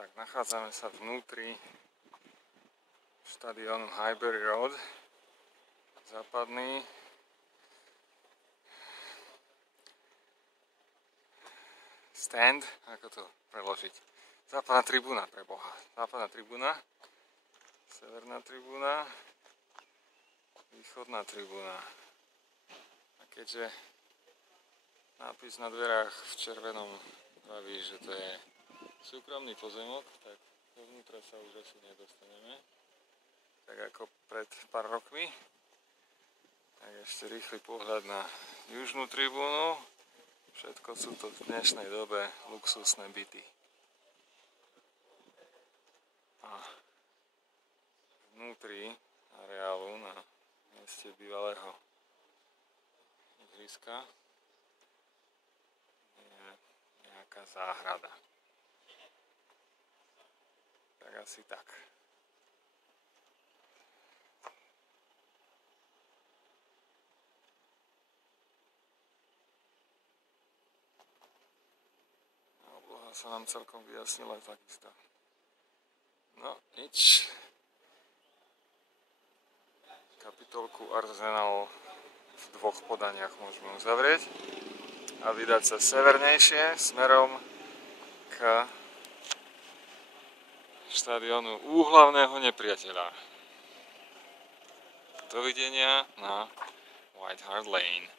Tak, nachádzame sa vnútri štadiónu Highbury Road, západný. Stand, ako to preložiť? Západná tribúna, pre Boha. Západná tribúna, severná tribúna, východná tribúna. A keďže nápis na dverách v červenom praví, že to je súkromný pozemok, tak dovnútra sa už asi nedostaneme. Tak ako pred pár rokmi. Tak ešte rýchly pohľad na južnú tribúnu. Všetko sú to v dnešnej dobe luxusné byty. A vnútri areálu na mieste bývalého ihriska je nejaká záhrada. Tak asi tak. Obloha sa nám celkom vyjasnila takisto. No, nič. Kapitolku Arsenal v dvoch podaniach môžeme uzavrieť a vydať sa severnejšie smerom k štadiónu úhlavného nepriateľa. Dovidenia na White Hart Lane.